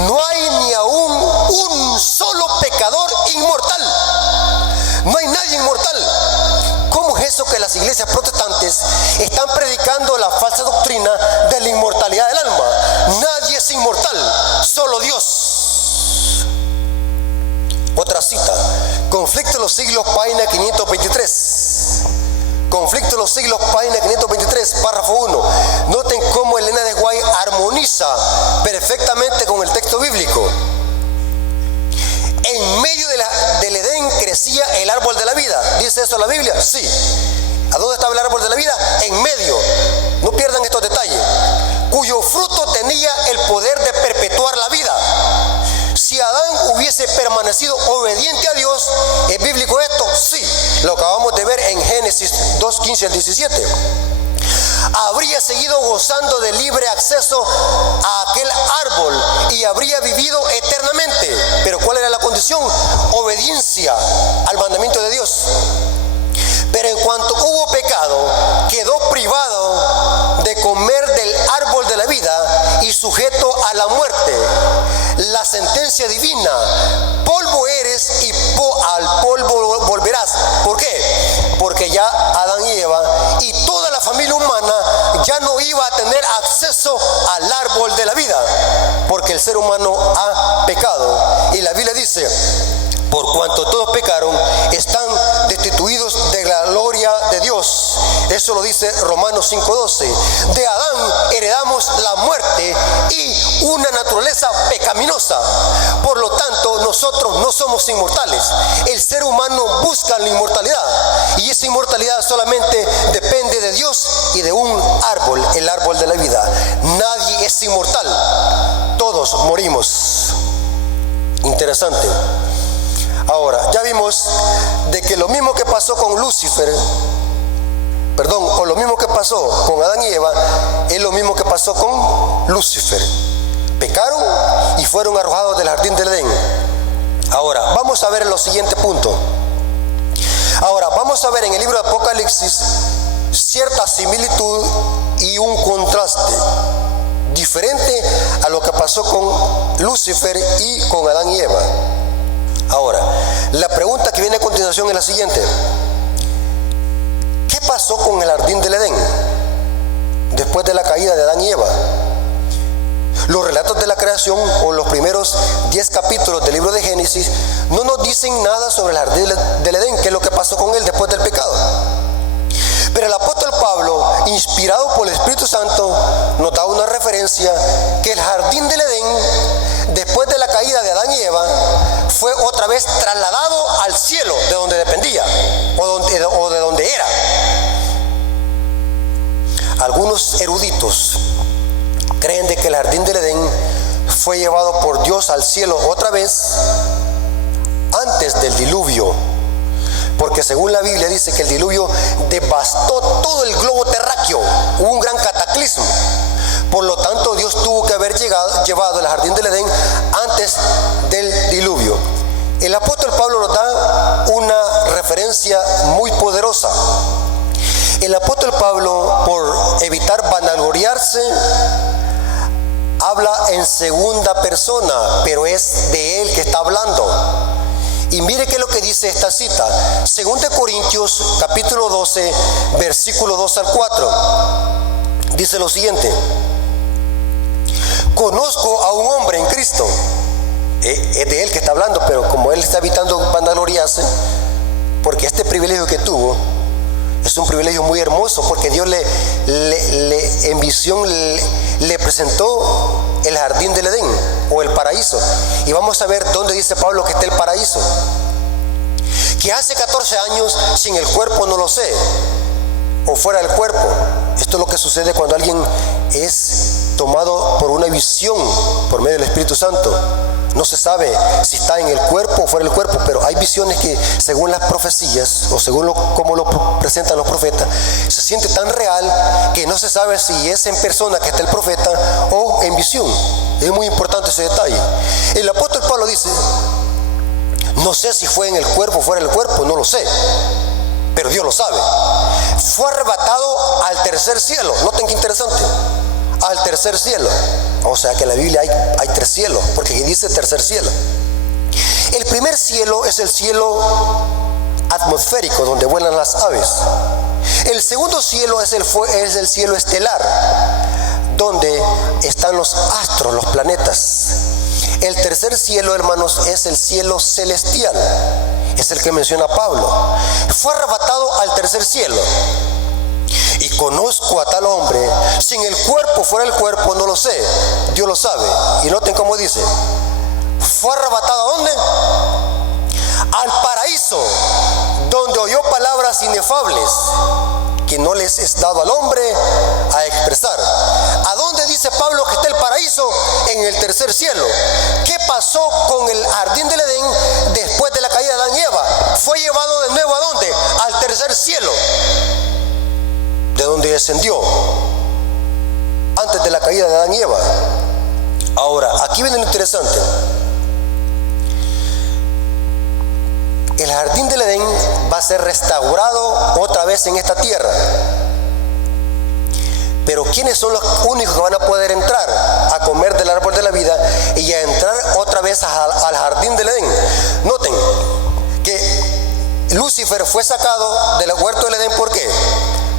no hay ni aún un solo pecador inmortal. No hay nadie inmortal. ¿Cómo es eso que las iglesias protestantes están predicando la falsa doctrina de la inmortalidad del alma? Nadie es inmortal, solo Dios. Otra cita, Conflicto de los siglos, página 523. Conflicto de los siglos, página 523, párrafo 1. Noten cómo Elena de White armoniza perfectamente con el texto bíblico. En medio del Edén crecía el árbol de la vida. ¿Dice eso la Biblia? Sí. ¿A dónde estaba el árbol de la vida? En medio. No pierdan estos detalles. Cuyo fruto tenía el poder de perpetuar la vida. Si Adán hubiese permanecido obediente a Dios, ¿es bíblico esto? Sí. Lo acabamos de ver en Génesis 2, 15 al 17. Habría seguido gozando de libre acceso a aquel árbol y habría vivido eternamente. Pero ¿cuál era la condición? Obediencia al mandamiento de Dios. Pero en cuanto hubo pecado, quedó privado de comer del árbol de la vida y sujeto a la muerte. La sentencia divina: polvo eres y al polvo volverás. ¿Por qué? Porque ya Adán y Eva y toda la familia humana ya no iba a tener acceso al árbol de la vida, porque el ser humano ha pecado. Y la Biblia dice: por cuanto todos pecaron, están destituidos de la gloria de Dios. Eso lo dice Romanos 5:12. De Adán heredamos la muerte y una naturaleza pecaminosa. Por lo tanto, nosotros no somos inmortales. El ser humano busca la inmortalidad, y esa inmortalidad solamente depende de Dios y de un árbol, el árbol de la vida. Nadie es inmortal. Todos morimos. Interesante. Ahora, ya vimos de que lo mismo que pasó con Lucifer, o lo mismo que pasó con Adán y Eva, es lo mismo que pasó con Lucifer. Pecaron y fueron arrojados del jardín del Edén. Ahora, vamos a ver lo siguiente punto. Ahora, vamos a ver en el libro de Apocalipsis cierta similitud y un contraste diferente a lo que pasó con Lucifer y con Adán y Eva. Ahora, la pregunta que viene a continuación es la siguiente: ¿qué pasó con el jardín del Edén después de la caída de Adán y Eva? Los relatos de la creación, o los primeros 10 capítulos del libro de Génesis, no nos dicen nada sobre el jardín del Edén, qué es lo que pasó con él después del pecado. Pero el apóstol Pablo, inspirado por el Espíritu Santo, nos da una referencia que el jardín del Edén, después de la caída de Adán y Eva, fue otra vez trasladado al cielo, de donde dependía, o de donde era. Algunos eruditos creen de que el jardín del Edén fue llevado por Dios al cielo otra vez antes del diluvio, porque según la Biblia dice que el diluvio devastó todo el globo terráqueo, hubo un gran cataclismo. Por lo tanto, Dios tuvo que haber llevado el jardín del Edén antes del diluvio. El apóstol Pablo nos da una referencia muy poderosa. El apóstol Pablo, por evitar vanagloriarse, habla en segunda persona, pero es de él que está hablando. Y mire qué es lo que dice esta cita. 2 Corintios capítulo 12, versículo 2 al 4. Dice lo siguiente: conozco a un hombre en Cristo. Es de él que está hablando, pero como él está evitando vanagloriarse, porque este privilegio que tuvo es un privilegio muy hermoso, porque Dios en visión le presentó el jardín del Edén, o el paraíso. Y vamos a ver dónde dice Pablo que está el paraíso. Que hace 14 años sin el cuerpo no lo sé, o fuera del cuerpo. Esto es lo que sucede cuando alguien es tomado por una visión por medio del Espíritu Santo. No se sabe si está en el cuerpo o fuera del cuerpo, pero hay visiones que, según las profecías o según cómo lo presentan los profetas, se siente tan real que no se sabe si es en persona que está el profeta o en visión. Es muy importante ese detalle. El apóstol Pablo dice: no sé si fue en el cuerpo o fuera del cuerpo, no lo sé, pero Dios lo sabe. Fue arrebatado al tercer cielo. Noten qué interesante: al tercer cielo. O sea que en la Biblia hay 3 cielos, porque aquí dice tercer cielo. El primer cielo es el cielo atmosférico, donde vuelan las aves. El segundo cielo es el cielo estelar, donde están los astros, los planetas. El tercer cielo, hermanos, es el cielo celestial, es el que menciona Pablo. Fue arrebatado al tercer cielo. Y conozco a tal hombre, sin el cuerpo fuera el cuerpo, no lo sé, Dios lo sabe. Y noten cómo dice: fue arrebatado ¿a dónde? Al paraíso, donde oyó palabras inefables que no les es dado al hombre a expresar. ¿A dónde dice Pablo que está el paraíso? En el tercer cielo. ¿Qué pasó con el jardín del Edén después de la caída de Adán y Eva? Fue llevado de nuevo ¿a dónde? Al tercer cielo, de donde descendió antes de la caída de Adán y Eva. Ahora, aquí viene lo interesante. El jardín del Edén va a ser restaurado otra vez en esta tierra. Pero ¿quiénes son los únicos que van a poder entrar a comer del árbol de la vida y a entrar otra vez al jardín del Edén? Noten que Lucifer fue sacado del huerto del Edén. ¿Por qué?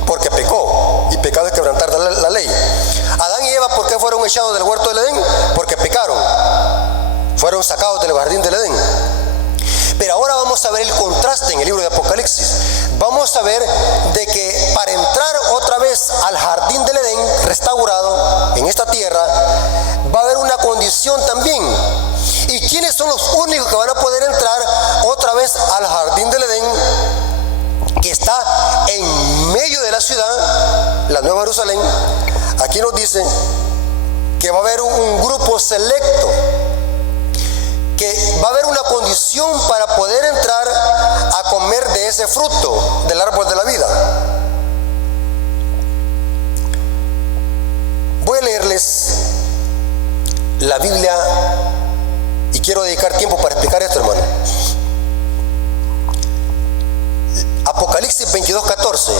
Porque pecó, y pecado es quebrantar la ley. Adán y Eva, ¿por qué fueron echados del huerto del Edén? Porque pecaron, fueron sacados del jardín del Edén. Pero ahora vamos a ver el contraste en el libro de Apocalipsis. Vamos a ver de que para entrar otra vez al jardín del Edén restaurado en esta tierra, va a haber una condición también. ¿Y quiénes son los únicos que van a poder entrar otra vez al jardín del Edén, que está en medio de la ciudad, la Nueva Jerusalén? Aquí nos dice que va a haber un grupo selecto, que va a haber una condición para poder entrar a comer de ese fruto del árbol de la vida. Voy a leerles la Biblia y quiero quiero dedicar tiempo para explicar esto, hermano. Apocalipsis 22:14.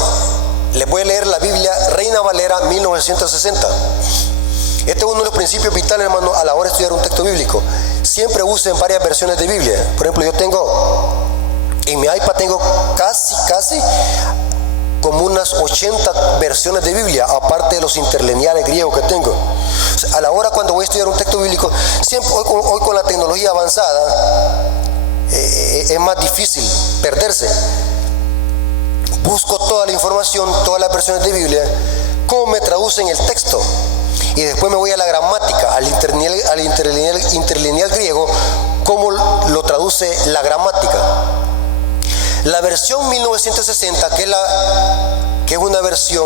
Les voy a leer la Biblia Reina Valera 1960. Este es uno de los principios vitales, hermano, a la hora de estudiar un texto bíblico. Siempre usen varias versiones de Biblia. Por ejemplo, yo tengo, en mi iPad tengo casi como unas 80 versiones de Biblia, aparte de los interlineales griegos que tengo. O sea, a la hora cuando voy a estudiar un texto bíblico, siempre hoy con la tecnología avanzada, es más difícil perderse. Busco toda la información, todas las versiones de Biblia, cómo me traducen el texto. Y después me voy a la gramática, al interlineal griego, cómo lo traduce la gramática. La versión 1960, que es una versión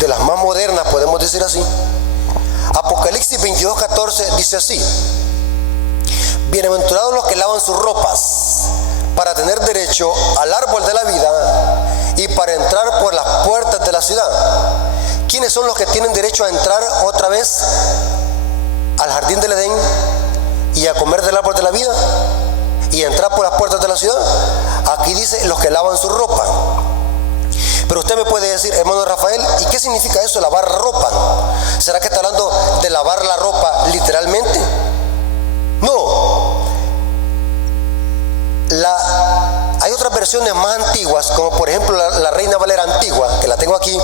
de las más modernas, podemos decir así. Apocalipsis 22:14 dice así: bienaventurados los que lavan sus ropas para tener derecho al árbol de la vida y para entrar por las puertas de la ciudad. ¿Quiénes son los que tienen derecho a entrar otra vez al jardín del Edén y a comer del árbol de la vida y a entrar por las puertas de la ciudad? Aquí dice los que lavan su ropa. Pero usted me puede decir, hermano Rafael, ¿y qué significa eso, lavar ropa? ¿Será que está hablando de lavar la ropa literalmente? No. Hay otras versiones más antiguas, como por ejemplo la Reina Valera antigua, que la tengo aquí.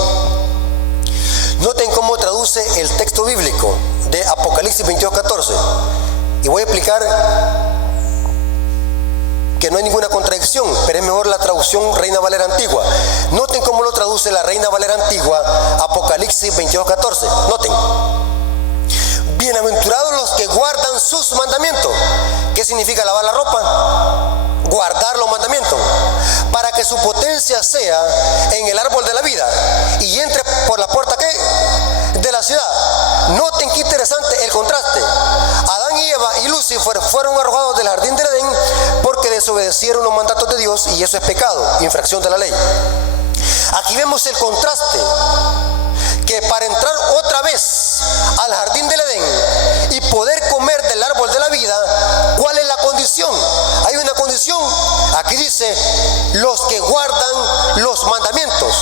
Noten cómo traduce el texto bíblico de Apocalipsis 22:14. Y voy a explicar que no hay ninguna contradicción, pero es mejor la traducción Reina Valera antigua. Noten cómo lo traduce la Reina Valera antigua, Apocalipsis 22:14. Noten: bienaventurados los que guardan sus mandamientos. ¿Qué significa lavar la ropa? Guardar los mandamientos, para que su potencia sea en el árbol de la vida y entre por la puerta ¿qué? De la ciudad. Noten qué interesante el contraste. Adán y Eva y Lucifer fueron arrojados del jardín del Edén porque desobedecieron los mandatos de Dios, y eso es pecado, infracción de la ley. Aquí vemos el contraste, que para entrar otra vez al jardín del Edén y poder comer del árbol de la vida, ¿cuál es la condición? Hay una condición. Aquí dice los que guardan los mandamientos,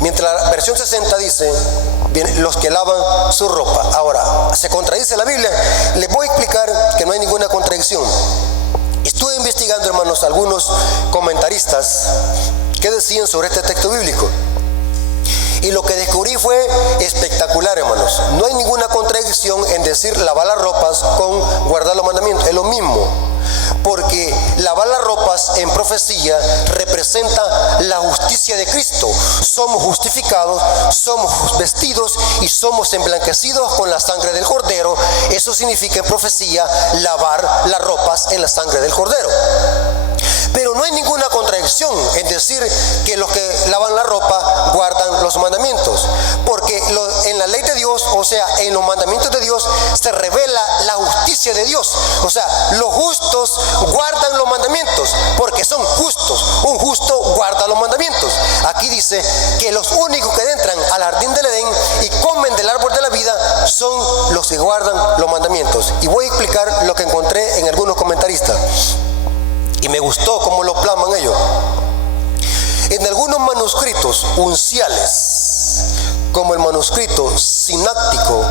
mientras la versión 60 dice los que lavan su ropa. Ahora, ¿se contradice la Biblia? Les voy a explicar que no hay ninguna contradicción. Estuve investigando, hermanos, algunos comentaristas que decían sobre este texto bíblico, y lo que descubrí fue espectacular, hermanos. No hay ninguna contradicción en decir lavar las ropas con guardar los mandamientos. Es lo mismo, porque lavar las ropas en profecía representa la justicia de Cristo. Somos justificados, somos vestidos y somos emblanquecidos con la sangre del Cordero. Eso significa en profecía lavar las ropas en la sangre del Cordero. Pero no hay ninguna contradicción en decir que los que lavan la ropa guardan los mandamientos, porque en la ley de Dios, o sea, en los mandamientos de Dios, se revela la justicia de Dios. O sea, los justos guardan los mandamientos porque son justos. Un justo guarda los mandamientos. Aquí dice que los únicos que entran al jardín del Edén y comen del árbol de la vida son los que guardan los mandamientos. Y voy a explicar lo que encontré en algunos comentaristas, y me gustó cómo lo plasman ellos. En algunos manuscritos unciales, como el manuscrito sináctico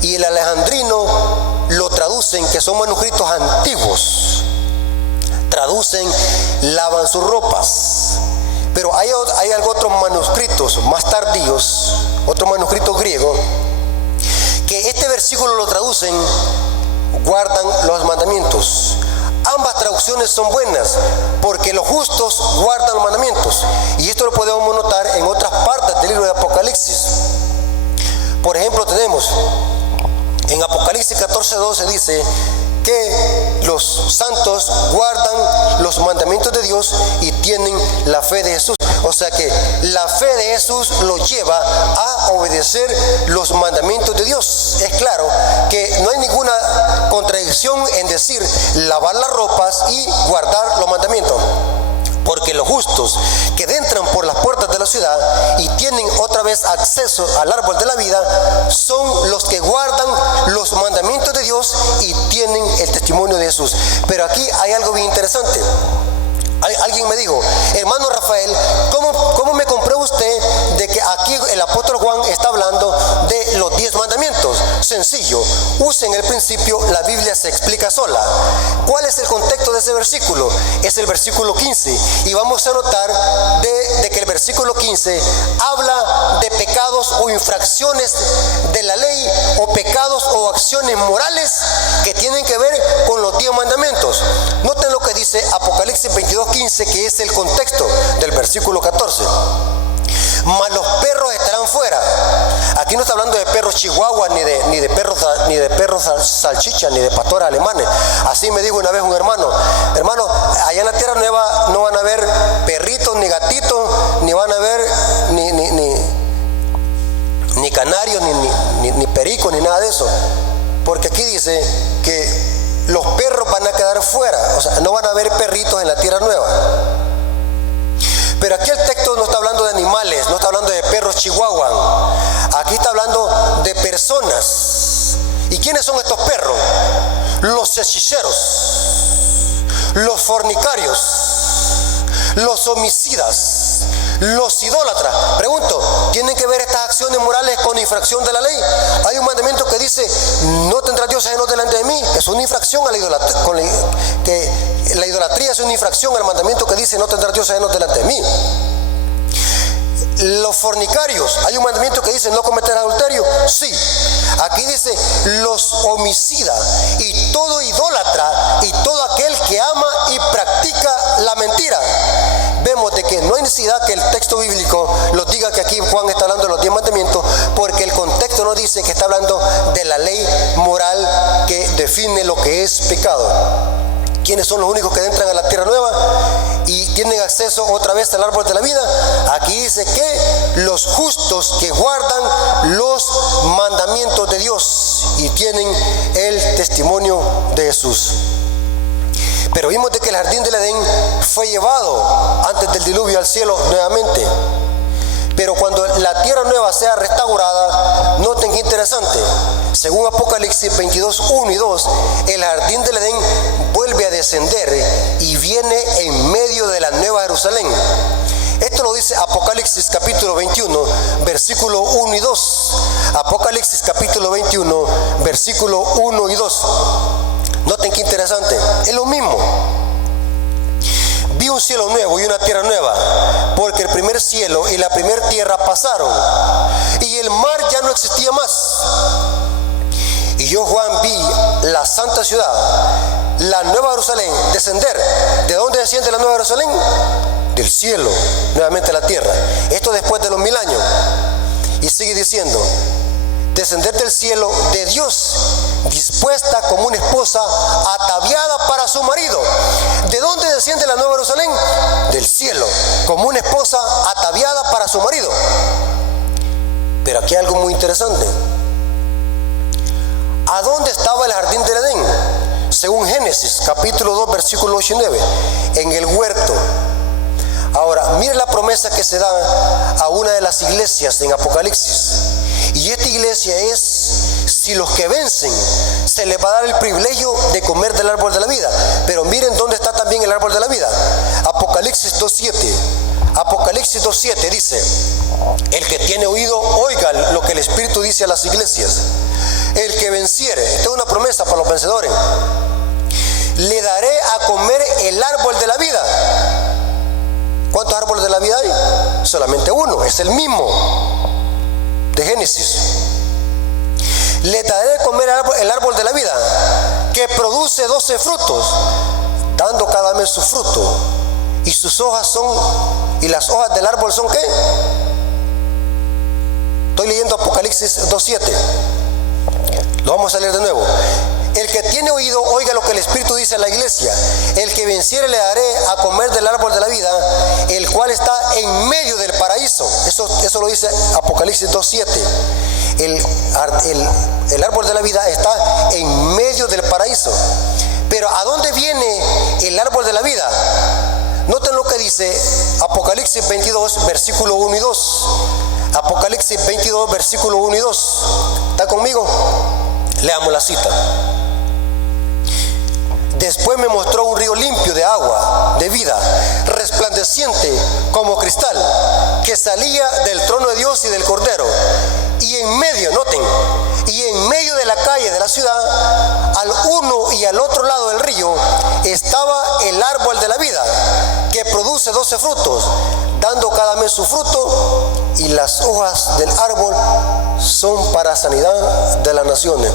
y el alejandrino, lo traducen, que son manuscritos antiguos, traducen lavan sus ropas. Pero hay otros manuscritos más tardíos, otros manuscritos griegos, que este versículo lo traducen guardan los mandamientos. Ambas traducciones son buenas, porque los justos guardan los mandamientos, y esto lo podemos notar en otras partes del libro de Apocalipsis. Por ejemplo, tenemos en Apocalipsis 14:12 dice que los santos guardan los mandamientos de Dios y tienen la fe de Jesús. O sea que la fe de Jesús los lleva a obedecer los mandamientos de Dios. Es claro que no hay ninguna contradicción en decir lavar las ropas y guardar los mandamientos, porque los justos que entran por las puertas de la ciudad y tienen otra vez acceso al árbol de la vida son los que guardan los mandamientos de Dios y tienen el testimonio Jesús. Pero aquí hay algo bien interesante. Alguien me dijo: hermano Rafael, ¿cómo me comprueba usted de que aquí el apóstol Juan está hablando de los 10 mandamientos? Sencillo, usen el principio, la Biblia se explica sola. ¿Cuál es el contexto de ese versículo? Es el versículo 15, y vamos a notar de que el versículo 15 habla de pecados o infracciones de la ley, o pecados o acciones morales que tienen que ver con los 10 mandamientos. Noten lo que dice Apocalipsis 22:15, que es el contexto del versículo 14. Mas los perros estarán fuera. Aquí no está hablando de perros chihuahua, ni de perros salchicha, ni de pastores alemanes. Así me dijo una vez un hermano: hermano, allá en la tierra nueva no van a haber perritos ni gatitos, ni van a haber ni canarios, ni pericos, ni nada de eso. Porque aquí dice que los perros van a quedar fuera, o sea, no van a haber perritos en la tierra nueva. Pero aquí el texto no está hablando de animales, no está hablando de perros chihuahua. Aquí está hablando de personas. ¿Y quiénes son estos perros? Los hechiceros, los fornicarios, los homicidas, los idólatras. Pregunto, ¿tienen que ver estas acciones morales con infracción de la ley? Hay un mandamiento que dice: no tendrás dioses ajenos delante de mí. Es una infracción a la idolatría. La idolatría es una infracción al mandamiento que dice: no tendrás dioses ajenos delante de mí. Los fornicarios, hay un mandamiento que dice: no cometerás adulterio. Sí. Aquí dice: los homicidas, y todo idólatra, y todo aquel que ama y practica la mentira. Vemos de que no hay necesidad que el texto bíblico lo diga, que aquí Juan está hablando de los 10 mandamientos, porque el contexto no dice que está hablando de la ley moral que define lo que es pecado. ¿Quiénes son los únicos que entran a la tierra nueva y tienen acceso otra vez al árbol de la vida? Aquí dice que los justos que guardan los mandamientos de Dios y tienen el testimonio de Jesús. Pero vimos de que el jardín del Edén fue llevado antes del diluvio al cielo nuevamente. Pero cuando la tierra nueva sea restaurada, noten qué interesante. Según Apocalipsis 22:1 y 2, el jardín del Edén vuelve a descender y viene en medio de la nueva Jerusalén. Esto lo dice Apocalipsis capítulo 21, versículo 1 y 2. Apocalipsis capítulo 21, versículo 1 y 2. Noten qué interesante, es lo mismo. Vi un cielo nuevo y una tierra nueva, porque el primer cielo y la primera tierra pasaron, y el mar ya no existía más. Y yo, Juan, vi la santa ciudad, la nueva Jerusalén, descender. ¿De dónde desciende la nueva Jerusalén? Del cielo, nuevamente a la tierra. Esto después de los 1000 años. Y sigue diciendo: descender del cielo de Dios, dispuesta como una esposa ataviada para su marido. ¿De dónde desciende la nueva Jerusalén? Del cielo, como una esposa ataviada para su marido. Pero aquí hay algo muy interesante. ¿A dónde estaba el jardín del Edén? Según Génesis capítulo 2, versículo 8 y 9, en el huerto. Ahora, mire la promesa que se da a una de las iglesias en Apocalipsis. Y esta iglesia es: si los que vencen, se les va a dar el privilegio de comer del árbol de la vida. Pero miren dónde está también el árbol de la vida. Apocalipsis 2:7. Apocalipsis 2:7 dice: el que tiene oído, oiga lo que el Espíritu dice a las iglesias. El que venciere, esta es una promesa para los vencedores, le daré a comer el árbol de la vida. ¿Cuántos árboles de la vida hay? Solamente uno, es el mismo de Génesis. Le daré de comer el árbol de la vida, que produce 12 frutos, dando cada mes su fruto. Y sus hojas y las hojas del árbol son ¿qué? Estoy leyendo Apocalipsis 2:7. Lo vamos a leer de nuevo. El que tiene oído, oiga lo que el Espíritu dice a la iglesia. El que venciere, le daré a comer del árbol de la vida, el cual está en medio del paraíso. Eso lo dice Apocalipsis 2:7. El árbol de la vida está en medio del paraíso. Pero ¿a dónde viene el árbol de la vida? Noten lo que dice Apocalipsis 22, versículo 1 y 2. Apocalipsis 22, versículo 1 y 2. ¿Está conmigo? Leamos la cita. De Después me mostró un río limpio de agua, de vida, resplandeciente como cristal, que salía del trono de Dios y del Cordero. Y en medio, noten, y en medio de la calle de la ciudad, al uno y al otro lado del río, estaba el árbol de la vida, que produce 12 frutos, dando cada mes su fruto, y las hojas del árbol son para sanidad de las naciones.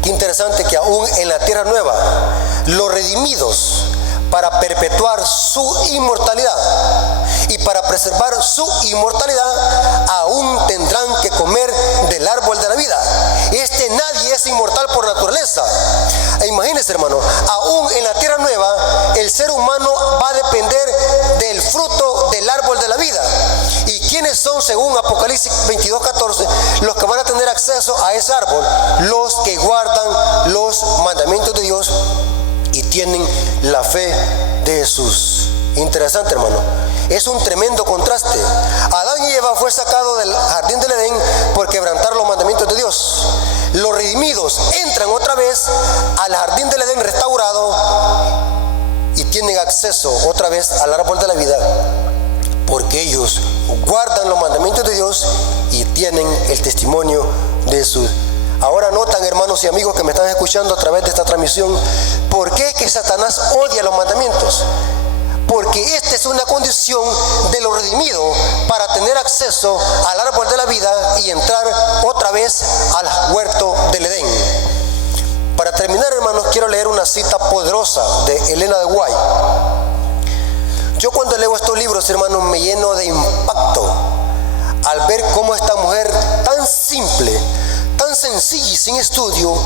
Qué interesante que aún en la tierra nueva, los redimidos, para perpetuar su inmortalidad y para preservar su inmortalidad, aún tendrán que comer del árbol de la vida. Nadie es inmortal por naturaleza. Imagínense, hermano, aún en la tierra nueva, el ser humano va a depender del fruto del árbol de la vida. ¿Y quiénes son, según Apocalipsis 22:14, los que van a tener acceso a ese árbol? Los que guardan los mandamientos de Dios y tienen la fe de Jesús. Interesante, hermano. Es un tremendo contraste. Adán y Eva fue sacado del jardín del Edén por quebrantar los mandamientos de Dios. Los redimidos entran otra vez al jardín del Edén restaurado y tienen acceso otra vez al árbol de la vida, porque ellos guardan los mandamientos de Dios y tienen el testimonio de Jesús. Ahora notan, hermanos y amigos que me están escuchando a través de esta transmisión, ¿por qué es que Satanás odia los mandamientos? Porque esta es una condición de los redimidos para tener acceso al árbol de la vida y entrar otra vez al huerto del Edén. Para terminar, hermanos, quiero leer una cita poderosa de Elena de White. Yo cuando leo estos libros, hermanos, me lleno de impacto al ver cómo esta mujer tan simple, tan sencilla y sin estudio,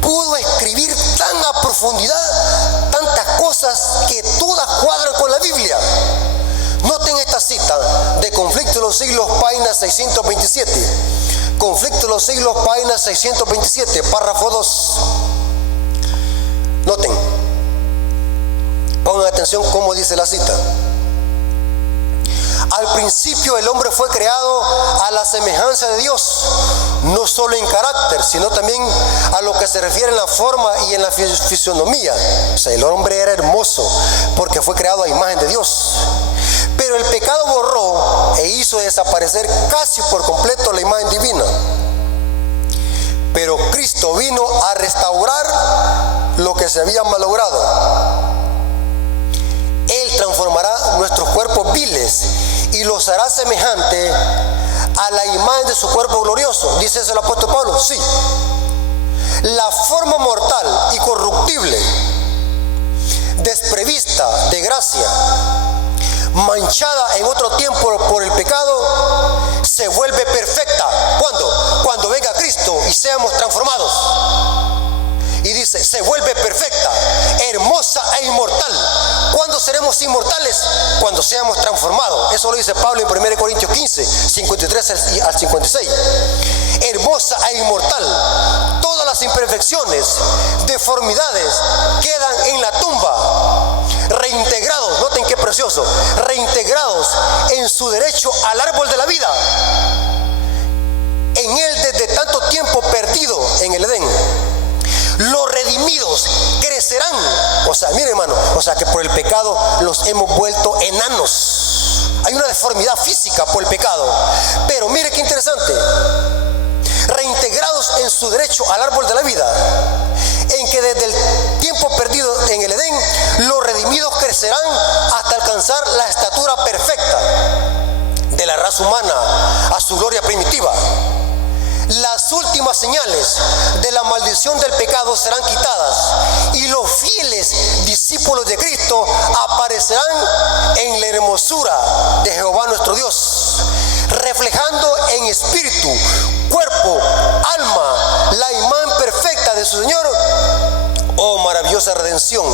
pudo escribir tan a profundidad tantas cosas que todas cuadran con la Biblia. Noten esta cita de Conflicto de los Siglos, página 627. Conflicto de los Siglos, página 627, párrafo 2. Noten, pongan atención cómo dice la cita. Al principio el hombre fue creado a la semejanza de Dios, no solo en carácter, sino también a lo que se refiere en la forma y en la fisionomía. O sea, el hombre era hermoso porque fue creado a imagen de Dios. Pero el pecado borró e hizo desaparecer casi por completo la imagen divina. Pero Cristo vino a restaurar lo que se había malogrado. Él transformará nuestros cuerpos viles y los hará semejante a la imagen de su cuerpo glorioso. ¿Dice eso el apóstol Pablo? Sí. La forma mortal y corruptible, desprevista de gracia, manchada en otro tiempo por el pecado, se vuelve perfecta. ¿Cuándo? Cuando venga Cristo y seamos transformados. Y dice, se vuelve perfecta, hermosa e inmortal. ¿Cuándo seremos inmortales? Cuando seamos transformados. Eso lo dice Pablo en 1 Corintios 15, 53 al 56. Hermosa e inmortal. Todas las imperfecciones, deformidades quedan en la tumba. Reintegrados, noten qué precioso, reintegrados en su derecho al árbol de la vida. En él desde tanto tiempo perdido en el Edén. Los redimidos crecerán. O sea, mire, hermano, o sea que por el pecado los hemos vuelto enanos. Hay una deformidad física por el pecado. Pero mire qué interesante. Reintegrados en su derecho al árbol de la vida, en que desde el tiempo perdido en el Edén, los redimidos crecerán hasta alcanzar la estatura perfecta de la raza humana a su gloria primitiva. Las últimas señales de la maldición del pecado serán quitadas y los fieles discípulos de Cristo aparecerán en la hermosura de Jehová nuestro Dios, reflejando en espíritu, cuerpo, alma, la imagen perfecta de su Señor. Oh, maravillosa redención,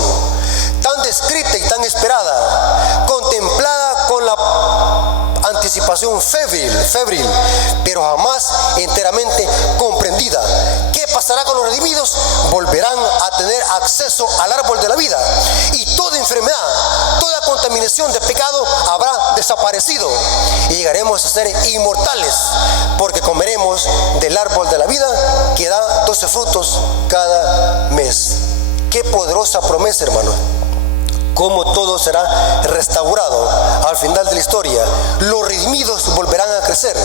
tan descrita y tan esperada, contemplada con la anticipación febril, pero jamás enteramente comprendida. ¿Qué pasará con los redimidos? Volverán a tener acceso al árbol de la vida y toda enfermedad, toda contaminación de pecado habrá desaparecido y llegaremos a ser inmortales porque comeremos del árbol de la vida que da 12 frutos cada mes. Qué poderosa promesa, hermano. Cómo todo será restaurado al final de la historia. Los redimidos volverán a crecer.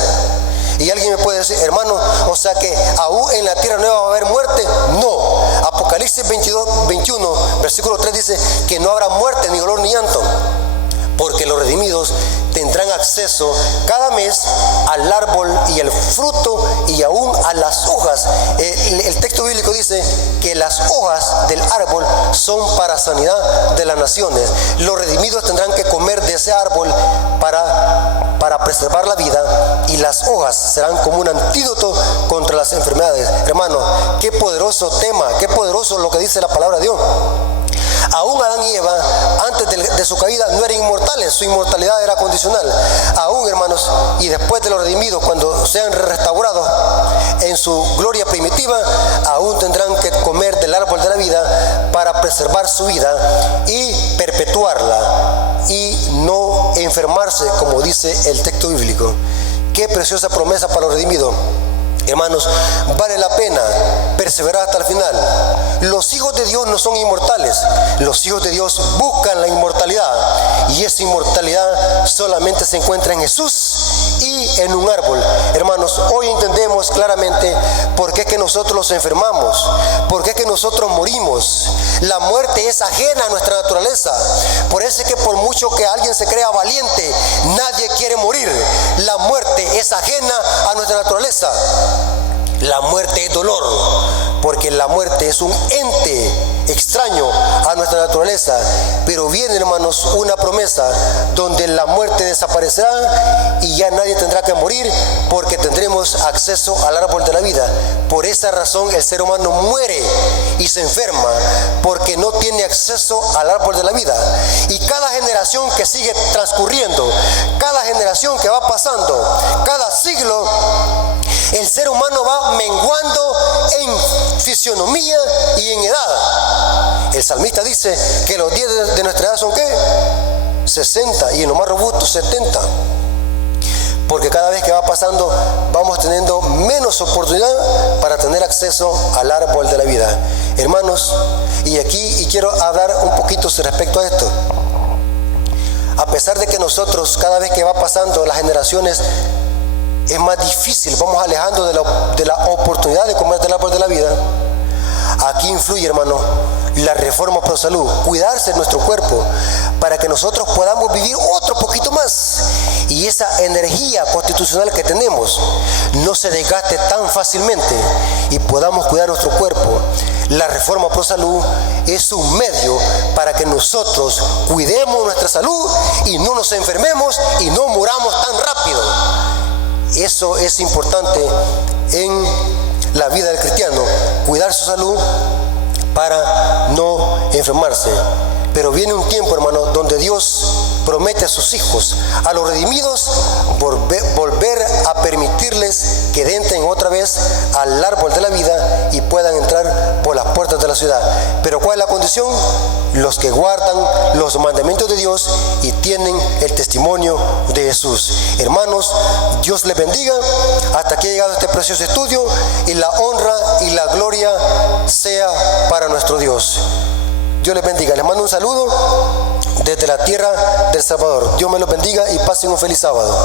Y alguien me puede decir, hermano, o sea que aún en la tierra nueva va a haber muerte. No. Apocalipsis 21, versículo 3 dice que no habrá muerte, ni dolor, ni llanto, porque los redimidos tendrán acceso cada mes al árbol y al fruto y aún a las hojas. El texto bíblico dice que las hojas del árbol son para sanidad de las naciones. Los redimidos tendrán que comer de ese árbol para preservar la vida, y las hojas serán como un antídoto contra las enfermedades. Hermano, qué poderoso tema, qué poderoso lo que dice la palabra de Dios. Aún Adán y Eva, antes de su caída, no eran inmortales, su inmortalidad era condicional. Aún, hermanos, y después de los redimidos, cuando sean restaurados en su gloria primitiva, aún tendrán que comer del árbol de la vida para preservar su vida y perpetuarla y no enfermarse, como dice el texto bíblico. Qué preciosa promesa para los redimidos. Hermanos, vale la pena perseverar hasta el final. Los hijos de Dios no son inmortales. Los hijos de Dios buscan la inmortalidad, y esa inmortalidad solamente se encuentra en Jesús y en un árbol. Hermanos, hoy entendemos claramente por qué es que nosotros nos enfermamos, por qué es que nosotros morimos. La muerte es ajena a nuestra naturaleza. Por eso es que por mucho que alguien se crea valiente, nadie quiere morir. La muerte es ajena a nuestra naturaleza. La muerte es dolor, porque la muerte es un ente extraño a nuestra naturaleza. Pero viene, hermanos, una promesa donde la muerte desaparecerá y ya nadie tendrá que morir, porque tendremos acceso al árbol de la vida. Por esa razón el ser humano muere y se enferma, porque no tiene acceso al árbol de la vida. Y cada generación que sigue transcurriendo, cada generación que va pasando, cada siglo, el ser humano va menguando en fisionomía y en edad. El salmista dice que los días de nuestra edad son ¿qué? 60, y en lo más robusto 70. Porque cada vez que va pasando vamos teniendo menos oportunidad para tener acceso al árbol de la vida. Hermanos, y quiero hablar un poquito respecto a esto. A pesar de que nosotros cada vez que va pasando las generaciones es más difícil, vamos alejando de la oportunidad de comer del árbol de la vida. Aquí influye, hermano, la reforma pro salud, cuidarse de nuestro cuerpo para que nosotros podamos vivir otro poquito más y esa energía constitucional que tenemos no se desgaste tan fácilmente y podamos cuidar nuestro cuerpo. La reforma pro salud es un medio para que nosotros cuidemos nuestra salud y no nos enfermemos y no muramos tan rápido. Eso es importante en la vida del cristiano, cuidar su salud para no enfermarse. Pero viene un tiempo, hermano, donde Dios promete a sus hijos, a los redimidos, volver a permitirles que entren otra vez al árbol de la vida y puedan entrar por las puertas de la ciudad. Pero ¿cuál es la condición? Los que guardan los mandamientos de Dios y tienen el testimonio de Jesús. Hermanos, Dios les bendiga. Hasta aquí ha llegado este precioso estudio, y la honra y la gloria sea para nuestro Dios. Dios les bendiga. Les mando un saludo desde la tierra del Salvador. Dios me los bendiga y pasen un feliz sábado.